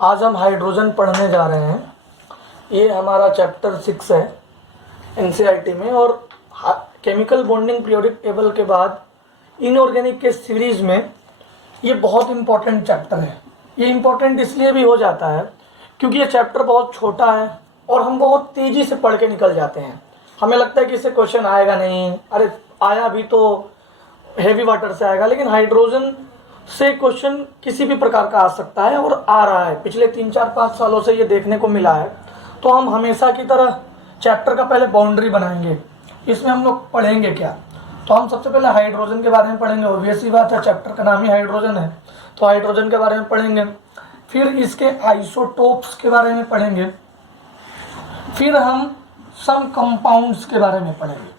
आज हम हाइड्रोजन पढ़ने जा रहे हैं। ये हमारा चैप्टर 6 है एनसीईआरटी में। और केमिकल बॉन्डिंग पीरियोडिक टेबल के बाद इनऑर्गेनिक के सीरीज़ में ये बहुत इम्पोर्टेंट चैप्टर है। ये इम्पोर्टेंट इसलिए भी हो जाता है क्योंकि ये चैप्टर बहुत छोटा है और हम बहुत तेज़ी से पढ़ के निकल जाते हैं। हमें लगता है कि इससे क्वेश्चन आएगा नहीं, अरे आया भी तो हेवी वाटर से आएगा, लेकिन हाइड्रोजन से क्वेश्चन किसी भी प्रकार का आ सकता है और आ रहा है। पिछले 3-4-5 सालों से ये देखने को मिला है। तो हम हमेशा की तरह चैप्टर का पहले बाउंड्री बनाएंगे। इसमें हम लोग पढ़ेंगे क्या, तो हम सबसे पहले हाइड्रोजन के बारे में पढ़ेंगे। ऑब्वियस ही बात है, चैप्टर का नाम ही हाइड्रोजन है, तो हाइड्रोजन के बारे में पढ़ेंगे। फिर इसके आइसोटोप्स के बारे में पढ़ेंगे। फिर हम सम कंपाउंड्स के बारे में पढ़ेंगे।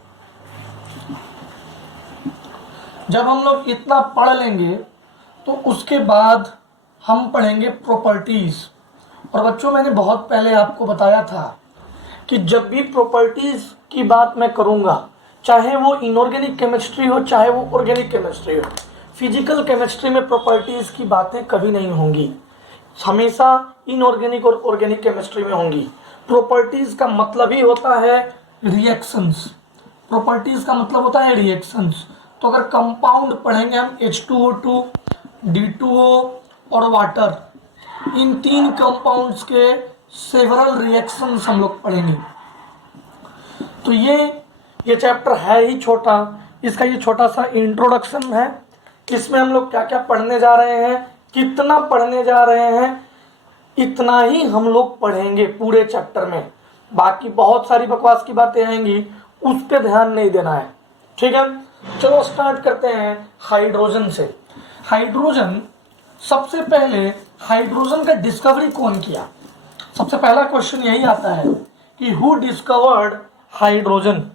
जब हम लोग इतना पढ़ लेंगे तो उसके बाद हम पढ़ेंगे प्रॉपर्टीज। और बच्चों, मैंने बहुत पहले आपको बताया था कि जब भी प्रॉपर्टीज की बात मैं करूंगा, चाहे वो इनऑर्गेनिक केमिस्ट्री हो चाहे वो ऑर्गेनिक केमिस्ट्री हो, फिजिकल केमिस्ट्री में प्रॉपर्टीज की बातें कभी नहीं होंगी, हमेशा इनऑर्गेनिक और ऑर्गेनिक केमिस्ट्री में होंगी। प्रॉपर्टीज का मतलब ही होता है रिएक्शंस। प्रॉपर्टीज का मतलब होता है रिएक्शंस। तो अगर कंपाउंड पढ़ेंगे हम H2O2, D2O और वाटर, इन 3 कंपाउंड्स के सेवरल रिएक्शंस हम लोग पढ़ेंगे। तो ये चैप्टर है ही छोटा, इसका ये छोटा सा इंट्रोडक्शन है। इसमें हम लोग क्या क्या पढ़ने जा रहे हैं, कितना पढ़ने जा रहे हैं, इतना ही हम लोग पढ़ेंगे पूरे चैप्टर में। बाकी बहुत सारी बकवास की बातें आएंगी, उस पर ध्यान नहीं देना है, ठीक है। चलो स्टार्ट करते हैं हाइड्रोजन से। हाइड्रोजन, सबसे पहले हाइड्रोजन का डिस्कवरी कौन किया? सबसे पहला क्वेश्चन यही आता है कि हु डिस्कवर्ड हाइड्रोजन।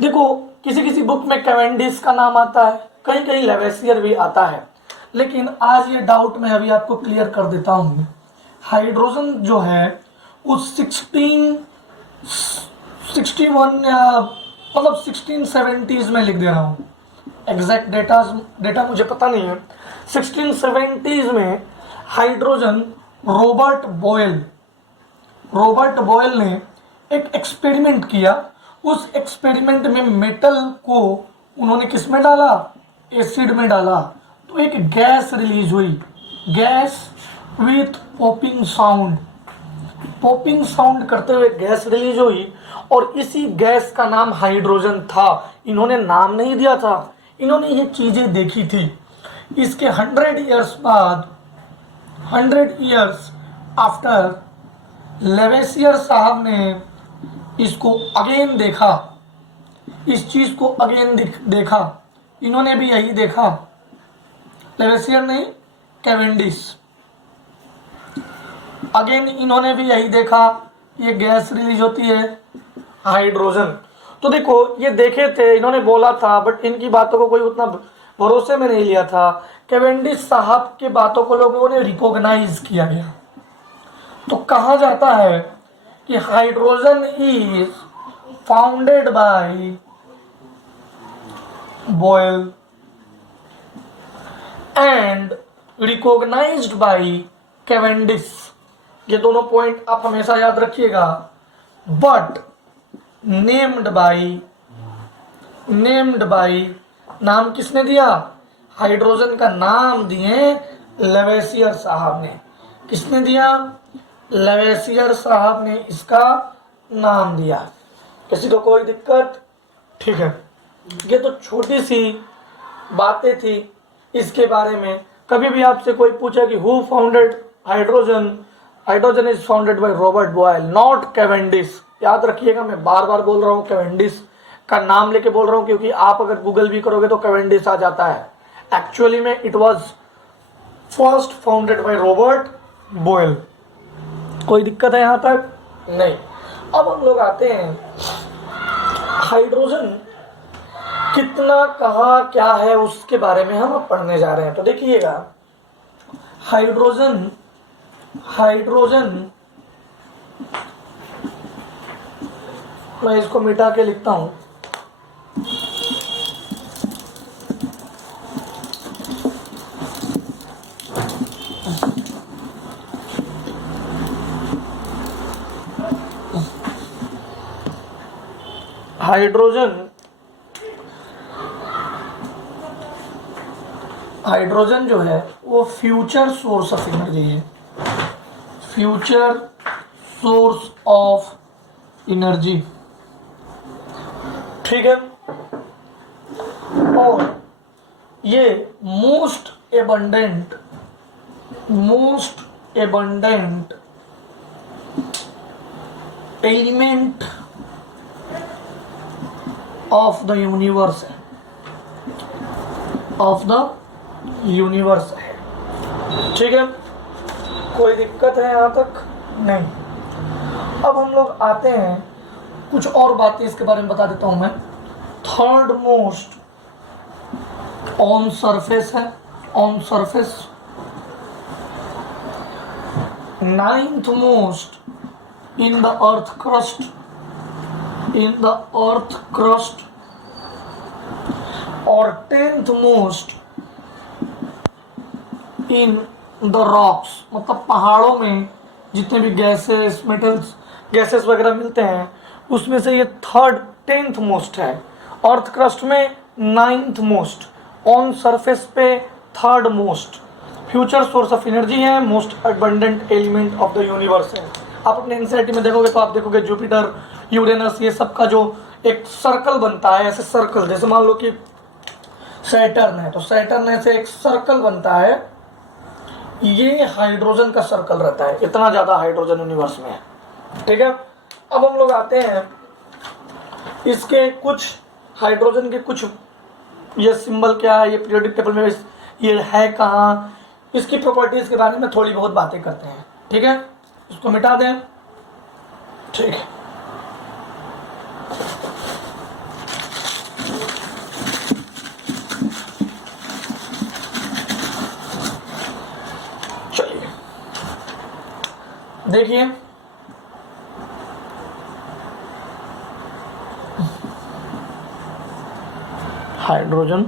देखो, किसी किसी बुक में कैवेंडिश का नाम आता है, कहीं कहीं लेवेसियर भी आता है, लेकिन आज ये डाउट मैं अभी आपको क्लियर कर देता हूँ। हाइड्रोजन जो है उस 1661 या मतलब 1670s में लिख दे रहा हूँ, एग्जैक्ट डेटा मुझे पता नहीं है। 1670s में हाइड्रोजन रॉबर्ट बॉयल ने एक एक्सपेरिमेंट किया। उस एक्सपेरिमेंट में मेटल को उन्होंने किस में डाला? एसिड में डाला, तो एक गैस रिलीज हुई, गैस विथ पॉपिंग साउंड करते हुए गैस रिलीज हुई, और इसी गैस का नाम हाइड्रोजन था। इन्होंने नाम नहीं दिया था, इन्होंने ये चीजें देखी थी। इसके 100 इयर्स बाद, 100 इयर्स आफ्टर, लेवेसियर साहब ने इसको अगेन देखा, इस चीज को अगेन देखा। इन्होंने भी यही देखा, लेवेसियर नहीं, कैवेंडिश। अगेन इन्होंने भी यही देखा, ये गैस रिलीज होती है हाइड्रोजन। तो देखो, ये देखे थे, इन्होंने बोला था, बट इनकी बातों को कोई उतना भरोसे में नहीं लिया था। कैवेंडिश साहब के बातों को लोगों ने रिकॉग्नाइज किया गया। तो कहा जाता है कि hydrogen is founded by Boyle and recognised by Cavendish. ये दोनों पॉइंट आप हमेशा याद रखिएगा। बट नेम्ड बाय, नाम किसने दिया? हाइड्रोजन का नाम दिए लेवेसियर साहब ने। किसने दिया? लेवेसियर साहब ने इसका नाम दिया। किसी को कोई दिक्कत? ठीक है, ये तो छोटी सी बातें थी इसके बारे में। कभी भी आपसे कोई पूछे कि who founded hydrogen, hydrogen is founded by Robert Boyle, not Cavendish. याद रखिएगा, मैं बार बार बोल रहा हूँ, कैवेंडिश का नाम लेके बोल रहा हूँ, क्योंकि आप अगर गूगल भी करोगे तो कैवेंडिश आ जाता है। एक्चुअली में it was first founded by Robert Boyle. कोई दिक्कत है यहाँ तक? नहीं। अब हम लोग आते हैं हाइड्रोजन कितना, कहाँ, क्या है, उसके बारे में हम अब पढ़ने जा रहे हैं। तो देखिएगा, हाइड्रोजन मैं इसको मिटा के लिखता हूं। हाइड्रोजन जो है वो फ्यूचर सोर्स ऑफ एनर्जी है, फ्यूचर सोर्स ऑफ एनर्जी, ठीक है। और ये most abundant element of the universe है, ठीक है। कोई दिक्कत है यहाँ तक? नहीं। अब हम लोग आते हैं, कुछ और बातें इसके बारे में बता देता हूं मैं। थर्ड मोस्ट ऑन सरफेस है, on surface. Ninth most in the earth crust, और 10th most in the rocks, मतलब पहाड़ों में जितने भी गैसेस, मेटल्स, गैसेस वगैरह मिलते हैं उसमें से ये 10th मोस्ट है। अर्थ क्रस्ट में 9th मोस्ट, ऑन सरफेस पे 3rd most, future source of energy है, most abundant element of the universe है। आप अपने एनसीईआरटी में देखोगे तो आप देखोगे जुपिटर, यूरेनस, ये सब का जो एक सर्कल बनता है, ऐसे सर्कल, जैसे मान लो कि सैटर्न है तो सैटर्न ऐसे एक सर्कल बनता है, ये हाइड्रोजन का सर्कल रहता है, इतना ज्यादा हाइड्रोजन यूनिवर्स में है, ठीक है। अब हम लोग आते हैं इसके कुछ हाइड्रोजन के कुछ, ये सिंबल क्या है, ये पीरियोडिक टेबल में ये है कहाँ, इसकी प्रॉपर्टीज के बारे में थोड़ी बहुत बातें करते हैं, ठीक है। इसको मिटा दें, ठीक है। चलिए देखिए, हाइड्रोजन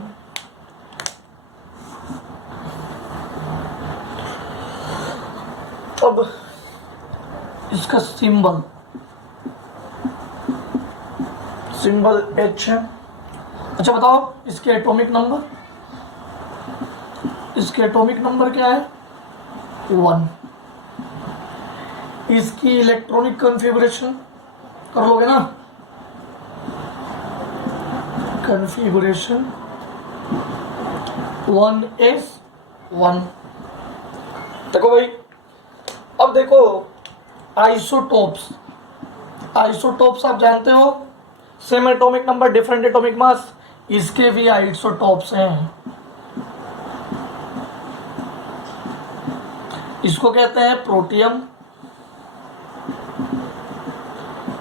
अब इसका सिंबल H है। अच्छा बताओ इसके एटॉमिक नंबर क्या है? 1। इसकी इलेक्ट्रॉनिक कॉन्फ़िगरेशन कर लोगे ना, कॉन्फ़िगरेशन 1s1। देखो भाई, अब देखो आइसोटोप्स आप जानते हो, same atomic number different atomic mass, इसके भी आइसोटोप्स हैं। इसको कहते हैं प्रोटियम,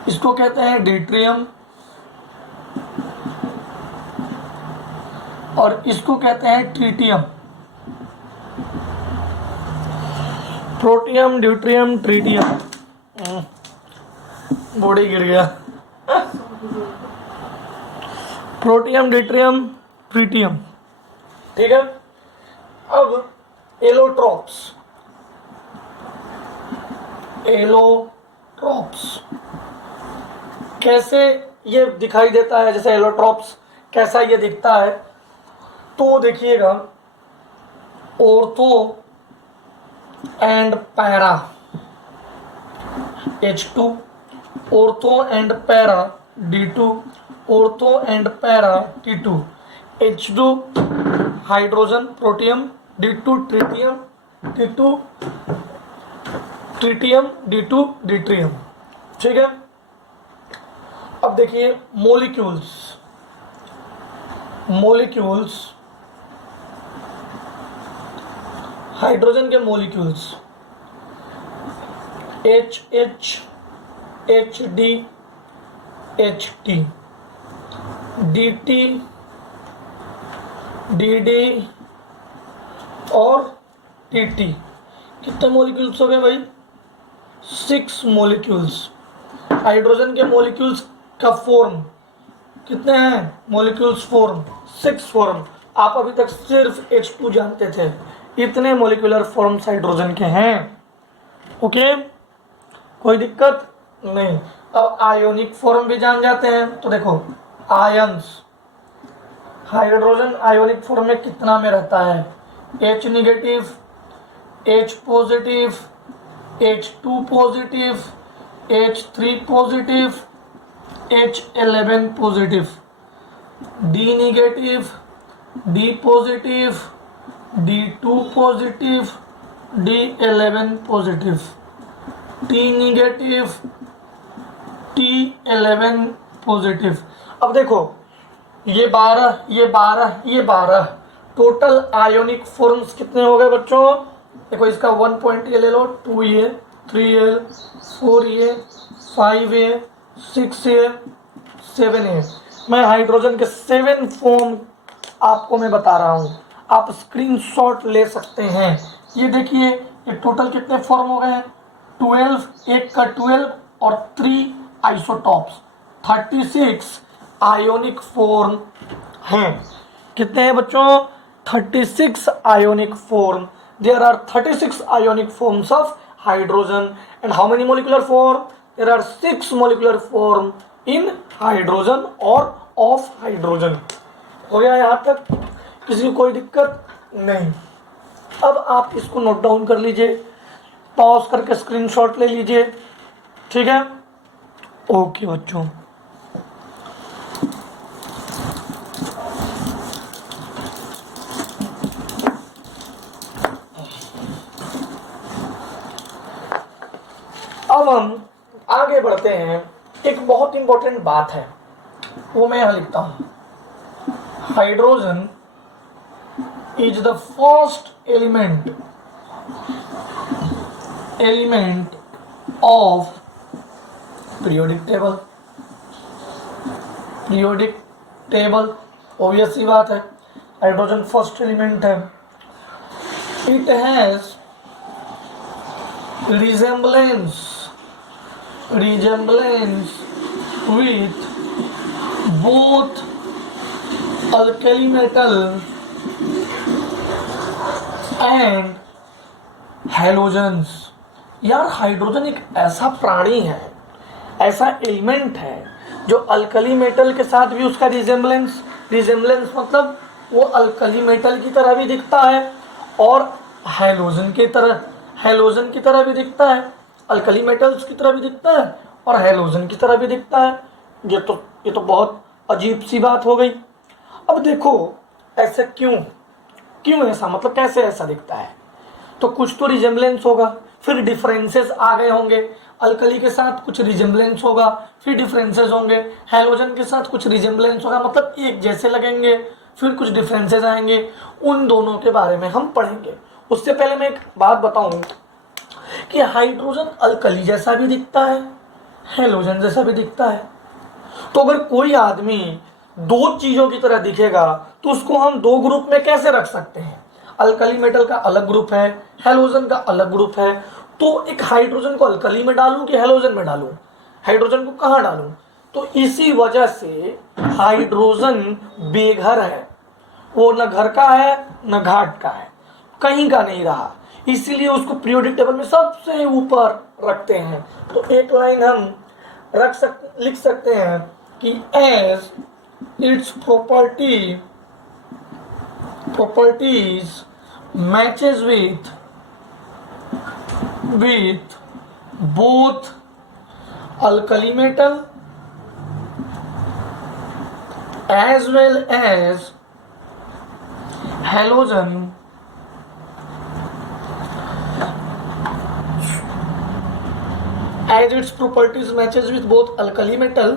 इसको कहते हैं ड्यूट्रियम, और इसको कहते हैं tritium. Protium, deuterium, tritium, body गिर गया। प्रोटियम, ड्यूट्रियम, ट्रिटियम, ठीक है। अब एलोट्रॉप्स कैसे ये दिखाई देता है, जैसे एलोट्रॉप्स कैसा ये दिखता है, तो देखिएगा ortho and para H2, ortho and para D2, ortho and para T2, H2 hydrogen protium, D2 tritium, T2 tritium, D2 deuterium, ठीक है। अब देखिए मॉलिक्यूल्स हाइड्रोजन के molecules HH, HD, HT, DT, DD और TT। कितने मॉलिक्यूल्स हो गए भाई? 6 मॉलिक्यूल्स। हाइड्रोजन के मॉलिक्यूल्स का फॉर्म कितने हैं? Molecules form 6 form. आप अभी तक सिर्फ H2 जानते थे, इतने मॉलिक्यूलर फॉर्म्स हाइड्रोजन के हैं। ओके, कोई दिक्कत नहीं। अब आयोनिक फॉर्म भी जान जाते हैं, तो देखो आयंस, हाइड्रोजन आयोनिक फॉर्म में कितना में रहता है, H negative, H positive, H2 positive, H3 positive, H11 positive, D negative, D positive, D2 positive, D11 positive, T negative, T11 positive. अब देखो ये 12, ये 12, ये 12, टोटल आयोनिक फॉर्म्स कितने हो गए बच्चों? देखो इसका 1 पॉइंट ये ले लो, 2A, 3A, 4A, 5A, 6A, 7A। मैं हाइड्रोजन के 7 फॉर्म आपको मैं बता रहा हूँ, आप स्क्रीनशॉट ले सकते हैं। ये देखिए ये टोटल कितने फॉर्म हो गए हैं, 12, एक का 12 और 3 आइसोटॉप्स, 36 आयोनिक फॉर्म हैं। कितने हैं बच्चों? 36 ionic form. There are 36 ionic forms of hydrogen and how many molecular form? There are 6 molecular form in hydrogen और ऑफ हाइड्रोजन। हो गया यहाँ तक? किसी को कोई दिक्कत नहीं। अब आप इसको नोट डाउन कर लीजिए, पॉज करके स्क्रीनशॉट ले लीजिए, ठीक है? ओके बच्चों, अब हम आगे बढ़ते हैं। एक बहुत इंपॉर्टेंट बात है, वो मैं यहां लिखता हूं। Hydrogen is the first element of periodic table. Obvious सी बात है, हाइड्रोजन फर्स्ट एलिमेंट है। It has resemblance with both alkali metal and halogens। यार हाइड्रोजन एक ऐसा प्राणी है, ऐसा एलिमेंट है जो अल्कली मेटल के साथ भी उसका रिजेम्बलेंस मतलब वो अल्कली मेटल की तरह भी दिखता है और हैलोजन की तरह भी दिखता है, अल्कली मेटल्स की तरह भी दिखता है और हैलोजन की तरह भी दिखता है। ये तो बहुत अजीब सी बात हो गई। अब देखो ऐसे क्यों ऐसा, मतलब कैसे ऐसा दिखता है? तो कुछ तो रिजेम्बलेंस होगा, फिर डिफरेंसेस आ गए होंगे। अल्कली के साथ कुछ रिजेम्बलेंस होगा, फिर डिफरेंसेस होंगे। हैलोजन के साथ कुछ रिजेम्बलेंस होगा, मतलब एक जैसे लगेंगे, फिर कुछ डिफरेंसेस आएंगे। उन दोनों के बारे में हम पढ़ेंगे। उससे पहले मैं एक बात बताऊं कि हाइड्रोजन अल्कली जैसा भी दिखता है, हैलोजन जैसा भी दिखता है। तो अगर कोई आदमी दो चीजों की तरह दिखेगा तो उसको हम दो ग्रुप में कैसे रख सकते हैं? अल्कली मेटल का अलग ग्रुप है, हैलोजन का अलग ग्रुप है। तो एक हाइड्रोजन को अल्कली में डालूं कि हैलोजन में डालूं? हाइड्रोजन को कहां डालूं? तो इसी वजह से हाइड्रोजन बेघर है, वो न घर का है न घाट का है, कहीं का नहीं रहा, इसीलिए उसको पीरियोडिक टेबल में सबसे ऊपर रखते हैं। तो एक लाइन हम लिख सकते हैं कि as its properties matches with both alkali metal as well as halogen, as its properties matches with both alkali metal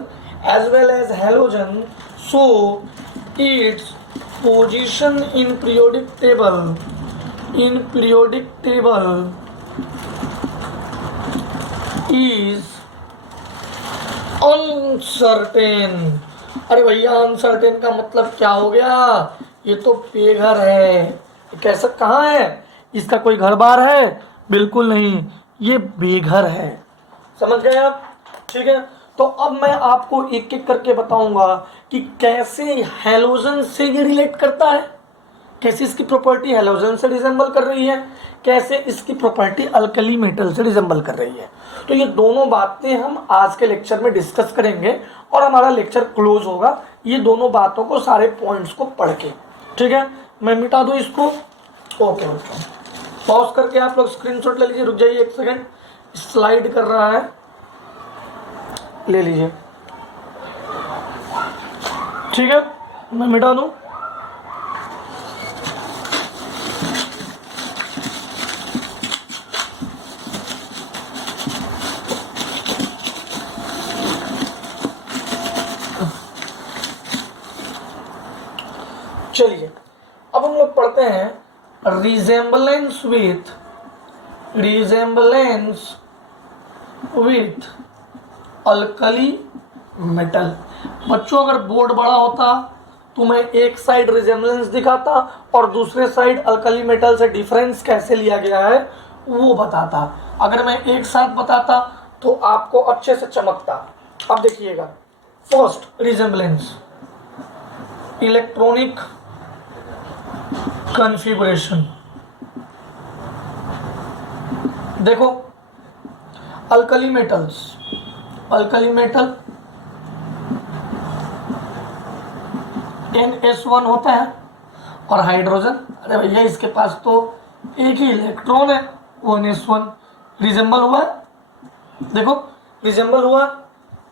as well as halogen, so its position in periodic table is uncertain। अरे भैया uncertain का मतलब क्या हो गया? ये तो बेघर है। कैसा, कहाँ है? इसका कोई घर बार है? बिल्कुल नहीं, ये बेघर है। समझ गए आप? ठीक है, तो अब मैं आपको एक एक करके बताऊंगा कि कैसे हैलोजन से ये रिलेट करता है, कैसे इसकी प्रॉपर्टी हैलोजन से रिजेंबल कर रही है, कैसे इसकी प्रॉपर्टी अल्कली मेटल से रिजेंबल कर रही है। तो ये दोनों बातें हम आज के लेक्चर में डिस्कस करेंगे और हमारा लेक्चर क्लोज होगा ये दोनों बातों को, सारे पॉइंट्स को पढ़ के। ठीक है, मैं मिटा दूँ इसको। ओके बच्चों, पॉज करके आप लोग स्क्रीनशॉट ले लीजिए। रुक जाइए एक सेकेंड, स्लाइड कर रहा है, ले लीजिए। ठीक है, मैं मिटा दूँ। चलिए अब हम लोग पढ़ते हैं रिजेम्बलेंस विथ अल्कली मेटल। बच्चों अगर बोर्ड बड़ा होता तो मैं एक साइड रिजेम्बलेंस दिखाता और दूसरे साइड अल्कली मेटल से डिफरेंस कैसे लिया गया है वो बताता। अगर मैं एक साथ बताता तो आपको अच्छे से चमकता। अब देखिएगा, फर्स्ट रिजेम्बलेंस, इलेक्ट्रॉनिक कॉन्फ़िगरेशन। देखो अल्कली मेटल NS1 होता है और हाइड्रोजन, अरे भैया इसके पास तो एक ही इलेक्ट्रॉन है, वो NS1 रिजेंबल हुआ है। देखो रिजेंबल हुआ,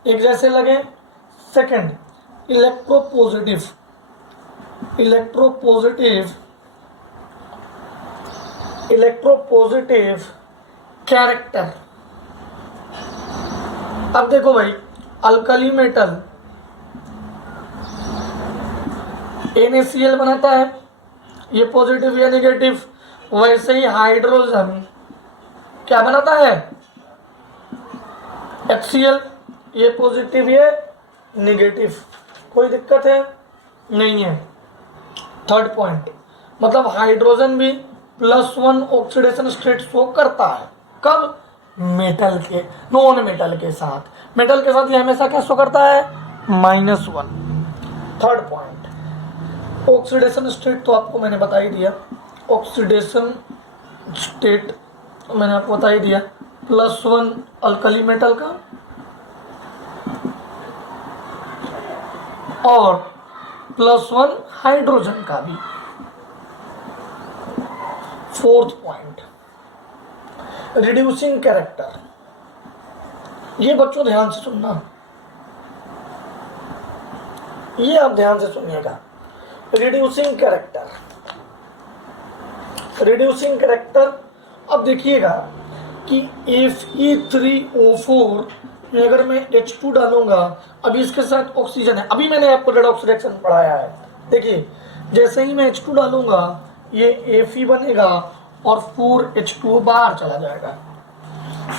एक जैसे लगे। Second, electropositive character. अब देखो भाई, अल्कली मेटल NaCl बनाता है, ये पॉजिटिव या नेगेटिव। वैसे ही हाइड्रोजन क्या बनाता है, HCl, ये पॉजिटिव ये नेगेटिव। कोई दिक्कत है नहीं है। थर्ड पॉइंट, मतलब हाइड्रोजन भी +1 ऑक्सीडेशन स्टेट शो करता है। कब, मेटल के, नॉन मेटल के साथ। मेटल के साथ ये हमेशा क्या शो करता है, -1। थर्ड पॉइंट, ऑक्सीडेशन स्टेट तो आपको मैंने बता ही दिया। ऑक्सीडेशन स्टेट मैंने आपको बता ही दिया, +1 अल्कली मेटल का और +1 हाइड्रोजन का भी। Fourth point, reducing character. ये बच्चों ध्यान से सुनना, ये आप ध्यान से सुनिएगा। Reducing character. अब देखिएगा कि Fe3O4 में अगर मैं H2 डालूंगा, अभी इसके साथ ऑक्सीजन है, अभी मैंने आपको रेडॉक्स रिएक्शन पढ़ाया है। देखिए जैसे ही मैं H2 डालूंगा ये Fe बनेगा और 4H2O बाहर चला जाएगा।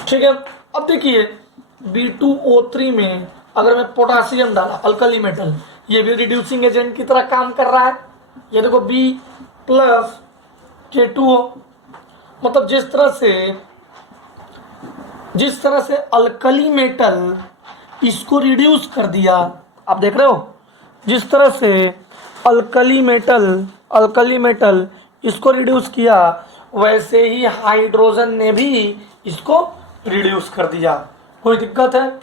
ठीक है, अब देखिए B2O3 में अगर मैं पोटासियम डाला, अल्कली मेटल, ये भी रिड्यूसिंग एजेंट की तरह काम कर रहा है। ये देखो B+K2O, मतलब जिस तरह से अल्कली मेटल इसको रिड्यूस कर दिया, आप देख रहे हो, जिस तरह से अल्कली मेटल इसको रिड्यूस किया, वैसे ही हाइड्रोजन ने भी इसको रिड्यूस कर दिया। कोई दिक्कत है,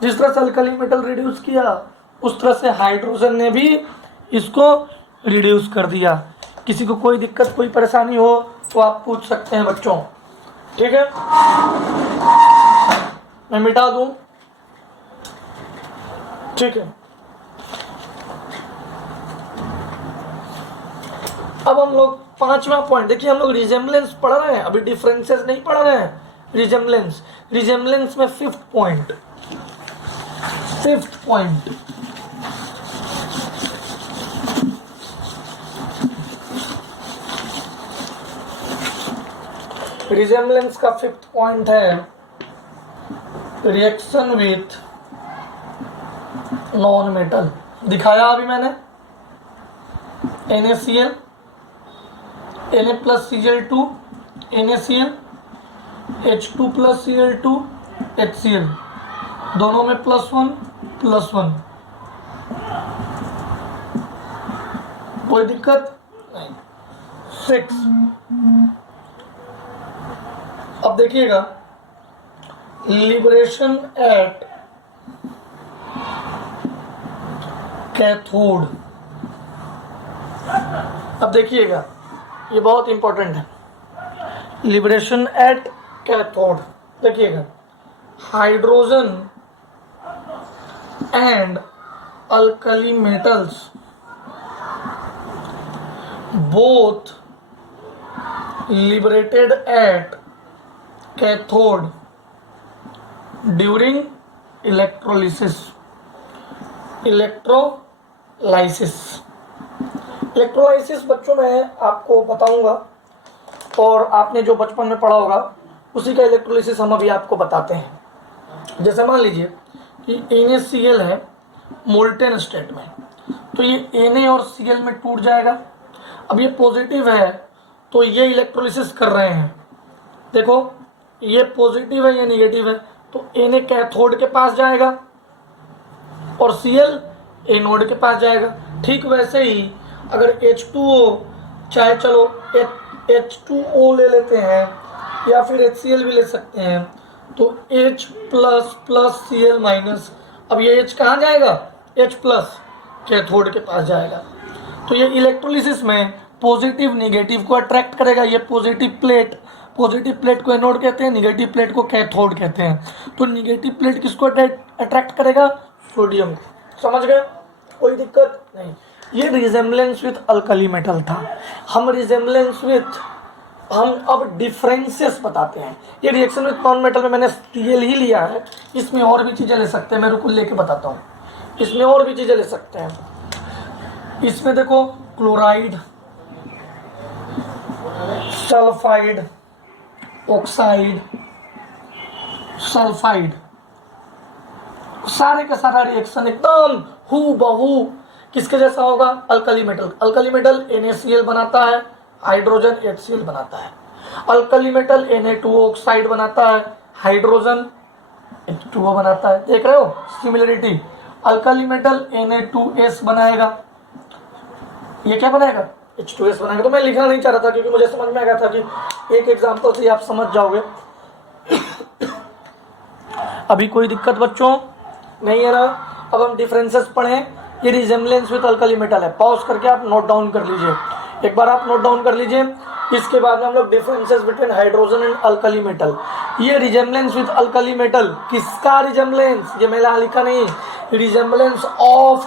जिस तरह से अल्कली मेटल रिड्यूस किया उस तरह से हाइड्रोजन ने भी इसको रिड्यूस कर दिया। किसी को कोई दिक्कत, कोई परेशानी हो तो आप पूछ सकते हैं बच्चों। ठीक है, मैं मिटा दूं। ठीक है, अब हम लोग पांचवा पॉइंट देखिए, हम लोग रिजेम्बलेंस पढ़ रहे हैं, अभी डिफरेंसेस नहीं पढ़ रहे हैं। रिजेम्बलेंस में फिफ्थ पॉइंट, रिजेम्बलेंस का फिफ्थ पॉइंट है रिएक्शन विथ नॉन मेटल। दिखाया अभी मैंने, NaCl, Na+Cl2, NaCl, H2+Cl2, HCl, दोनों में +1 कोई दिक्कत नहीं। 6। अब देखिएगा लिबरेशन एट कैथोड। अब देखिएगा ये बहुत इंपॉर्टेंट है, लिबरेशन एट कैथोड। देखिएगा hydrogen and alkali metals both liberated at cathode during electrolysis। Electrolysis बच्चों मैं आपको बताऊंगा, और आपने जो बचपन में पढ़ा होगा उसी का इलेक्ट्रोलाइसिस हम अभी आपको बताते हैं। जैसे मान लीजिए कि NaCl है मोल्टेन स्टेट में, तो ये Na और Cl में टूट जाएगा। अब ये पॉजिटिव है तो ये इलेक्ट्रोलिसिस कर रहे हैं, देखो ये पॉजिटिव है ये नेगेटिव है, तो Na कैथोड के पास जाएगा और Cl एनोड के पास जाएगा। ठीक वैसे ही अगर H2O, चाहे चलो H2O ले लेते हैं या फिर HCl भी ले सकते हैं, तो H plus plus Cl minus, अब ये H कहाँ जाएगा, H प्लस कैथोड के पास जाएगा। तो ये इलेक्ट्रोलिसिस में पॉजिटिव नेगेटिव को अट्रैक्ट करेगा। ये पॉजिटिव प्लेट को एनोड कहते हैं, नेगेटिव प्लेट को कैथोड कहते हैं। तो नेगेटिव प्लेट किसको अट्रैक्ट करेगा, सोडियम को। समझ गए, कोई दिक्कत नहीं। ये रिजेम्बलेंस विथ अल्कली मेटल था। हम अब डिफरेंसेस बताते हैं। ये रिएक्शन विथ नॉन मेटल में मैंने Cl ही लिया है, इसमें और भी चीज़ें ले सकते हैं, मैं रुको लेके बताता हूँ। इसमें और भी चीज़ें ले सकते हैं। इसमें देखो क्लोराइड, सल्फाइड, ऑक्साइड, सल्फाइड, सारे का सारा रिएक्शन एकदम हू बहू किसके जैसा होगा, alkali metal. Alkali metal NaCl बनाता है, हाइड्रोजन HCl बनाता है। अल्कली मेटल Na2O ऑक्साइड बनाता है, हाइड्रोजन H2O बनाता है। देख रहे हो सिमिलरिटी, अल्कली मेटल Na2S बनाएगा, ये क्या बनाएगा, H2S बनाएगा। तो मैं लिखना नहीं चाह रहा था क्योंकि मुझे समझ में आ गया था कि एक एग्जाम्पल से आप समझ जाओगे। अभी कोई दिक्कत बच्चों नहीं है ना। अब हम डिफरेंसेस पढ़ें। ये रिजेम्बलेंस विथ अल्कली मेटल है, पॉज करके आप नोट डाउन कर लीजिए, एक बार आप नोट डाउन कर लीजिए। इसके बाद में हम लोग differences between hydrogen and alkali metal. ये रिजेम्बलेंस विथ अल्कली मेटल, किसका रिजेम्बलेंस, ये मैंने लिखा नहीं, resemblance of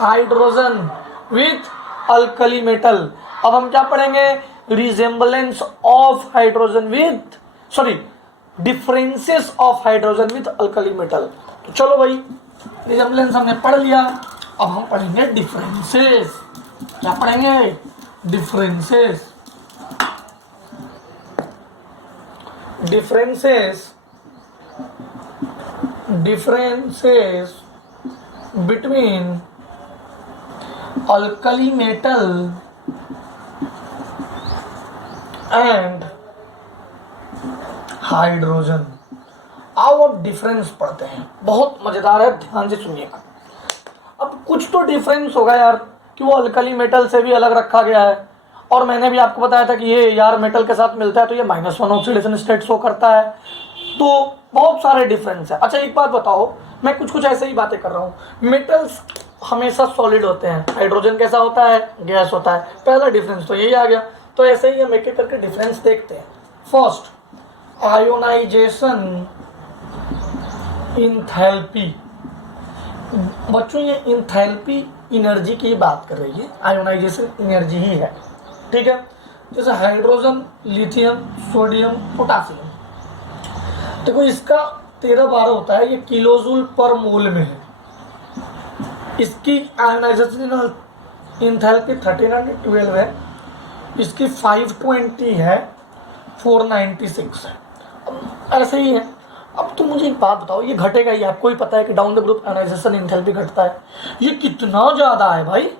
hydrogen with alkali metal. अब हम क्या पढ़ेंगे, resemblance of hydrogen with, sorry, differences of hydrogen with alkali metal. तो चलो भाई, रिजेम्बलेंस हमने पढ़ लिया, अब हम पढ़ेंगे डिफरेंसेस। क्या पढ़ेंगे, differences. Differences between alkali metal and hydrogen. आओ अब डिफरेंस पढ़ते हैं, बहुत मजेदार है, ध्यान से सुनिएगा। अब कुछ तो डिफरेंस होगा यार कि वो अल्कली मेटल से भी अलग रखा गया है, और मैंने भी आपको बताया था कि ये यार मेटल के साथ मिलता है तो ये -1 ऑक्सीडेशन स्टेट शो करता है। तो बहुत सारे डिफरेंस है। अच्छा एक बात बताओ, मैं कुछ ऐसे ही बातें कर रहा हूँ। मेटल्स हमेशा सॉलिड होते हैं, हाइड्रोजन कैसा होता है, गैस होता है। पहला डिफरेंस तो यही आ गया। तो ऐसे ही हम एक एक करके डिफरेंस देखते हैं। First, ionisation enthalpy. बच्चों ये इंथैल्पी एनर्जी की बात कर रही है, आयोनाइजेशन एनर्जी ही है, ठीक है। जैसे हाइड्रोजन, लिथियम, सोडियम, पोटासियम, देखो इसका 13-12 होता है, ये किलोजूल पर मोल में है। इसकी आयोनाइजेशन इंथैल्पी 1312 है, इसकी 520 है, 496 है। अब ऐसे ही है। अब तो मुझे एक बात बताओ, ये घटेगा ही, आपको ही पता है कि down the group ionisation enthalpy घटता है। ये कितना ज़्यादा है भाई।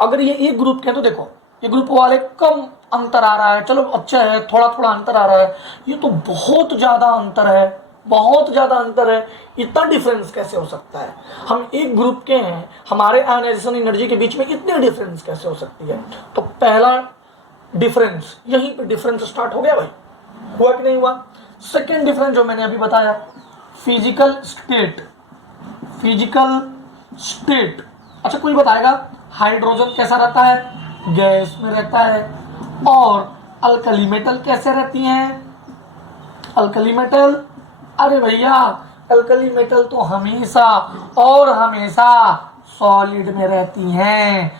अगर ये एक ग्रुप के हैं तो देखो ये ग्रुप वाले कम अंतर आ रहा है, चलो अच्छा है, थोड़ा थोड़ा अंतर आ रहा है। ये तो बहुत ज़्यादा अंतर है, बहुत ज़्यादा अंतर है। इतना डिफरेंस कैसे हो सकता है? हम एक ग्रुप के हैं, हमारे आयोनाइजेशन एनर्जी के बीच में इतनी डिफरेंस कैसे हो सकती है? तो पहला डिफरेंस, यहीं पे डिफरेंस स्टार्ट हो गया भाई, हुआ कि नहीं हुआ। सेकेंड डिफरेंस जो मैंने अभी बताया, फिजिकल स्टेट, फिजिकल स्टेट। अच्छा कोई बताएगा हाइड्रोजन कैसा रहता है, गैस में रहता है, और अल्कली मेटल कैसे रहती हैं, अल्कली मेटल, अरे भैया अल्कली मेटल तो हमेशा और हमेशा सॉलिड में रहती हैं,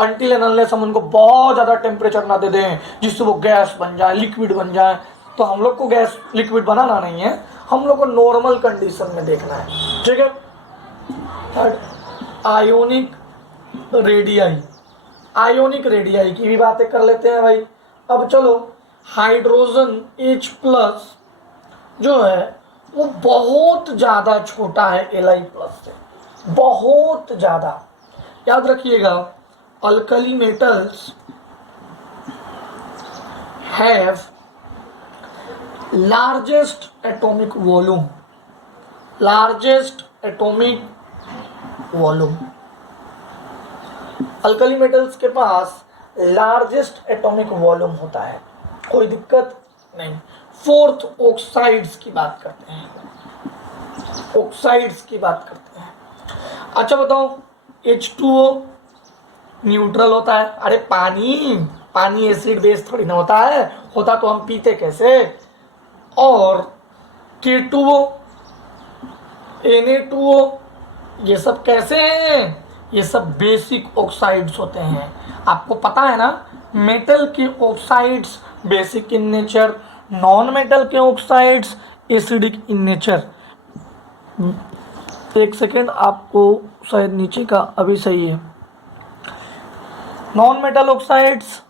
अनटिल एंड अनलेस हम उनको बहुत ज्यादा टेम्परेचर ना दे दें जिससे वो गैस बन जाए, लिक्विड बन जाए। तो हम लोग को गैस लिक्विड बनाना नहीं है, हम लोग को नॉर्मल कंडीशन में देखना है, ठीक है। Third, ionic radii, ionic radii की भी बातें कर लेते हैं भाई। अब चलो हाइड्रोजन H प्लस जो है वो बहुत ज्यादा छोटा है Li प्लस से, बहुत ज्यादा। याद रखिएगा alkali metals have largest atomic volume, largest atomic volume, alkali metals के पास लार्जेस्ट एटॉमिक वॉल्यूम होता है, कोई दिक्कत नहीं। फोर्थ ऑक्साइड्स की बात करते हैं, ऑक्साइड्स की बात करते हैं। अच्छा बताओ H2O न्यूट्रल होता है, अरे पानी, पानी एसिड बेस थोड़ी ना होता है, होता तो हम पीते कैसे। और K2O, Na2O, ये सब कैसे हैं, ये सब बेसिक ऑक्साइड्स होते हैं। आपको पता है ना मेटल के oxides basic in nature, non metal के ऑक्साइड्स एसिडिक इन नेचर। एक सेकेंड, आपको शायद नीचे का अभी सही है, non metal oxides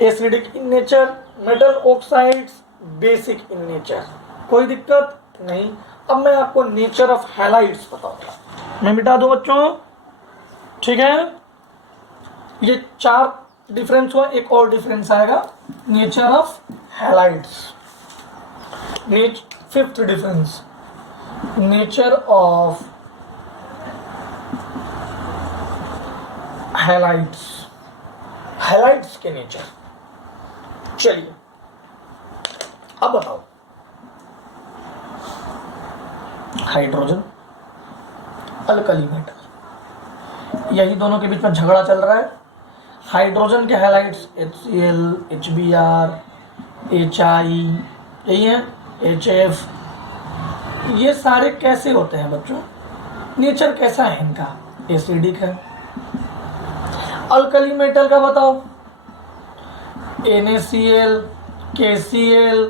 acidic in nature, metal oxides basic in nature, कोई दिक्कत नहीं। अब मैं आपको नेचर ऑफ हैलाइड्स बताऊंगा, मैं मिटा दूं बच्चों, ठीक है। ये 4 डिफरेंस हुआ, एक और डिफरेंस आएगा nature of halides. Fifth difference nature of halides, halides के नेचर। चलिए अब बताओ, हाइड्रोजन, अल्कली मेटल, यही दोनों के बीच में झगड़ा चल रहा है। हाइड्रोजन के हैलाइड्स HCl, HBr, HI, यही है, HF, ये सारे कैसे होते हैं बच्चों, नेचर कैसा है इनका, एसिडिक है। अल्कली मेटल का बताओ, NaCl, KCl,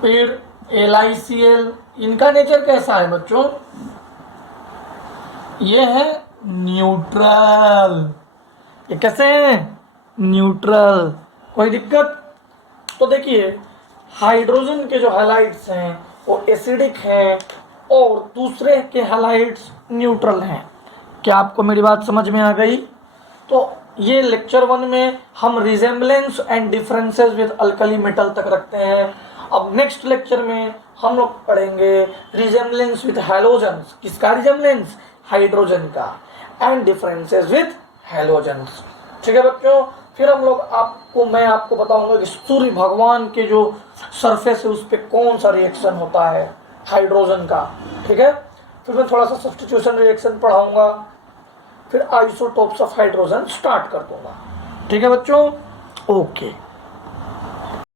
फिर LiCl, इनका नेचर कैसा है बच्चों, ये है न्यूट्रल। ये कैसे हैं, न्यूट्रल, कोई दिक्कत। तो देखिए हाइड्रोजन के जो हैलाइड्स हैं वो एसिडिक हैं और दूसरे के हैलाइड्स न्यूट्रल हैं। क्या आपको मेरी बात समझ में आ गई। तो ये लेक्चर 1 में हम resemblance and differences with alkali metal तक रखते हैं। अब नेक्स्ट लेक्चर में हम लोग पढ़ेंगे रिजेम्बलेंस विद हैलोजेंस। किसका रिजेम्बलेंस, हाइड्रोजन का, एंड डिफरेंसेस विद हैलोजेंस, ठीक है बच्चों। फिर हम लोग मैं आपको बताऊंगा कि सूर्य भगवान के जो सरफेस है उस पर कौन सा रिएक्शन होता है हाइड्रोजन का, ठीक है। फिर मैं थोड़ा सा सब्स्टिट्यूशन रिएक्शन पढ़ाऊंगा, फिर आइसोटोप्स ऑफ हाइड्रोजन स्टार्ट कर दूंगा, ठीक है बच्चों। ओके।